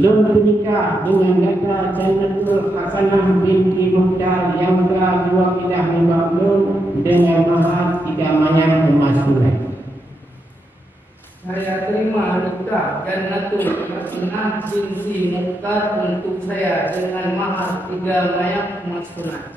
belum menikah dengan Dr. Jannatul Hasanah binti Mukhtar yang berwakilah Mbak dengan mahar 3 mayang emas tunai. Saya terima nikah Jannatul Hasanah binti Mukhtar untuk saya dengan mahar 3 mayang emas tunai.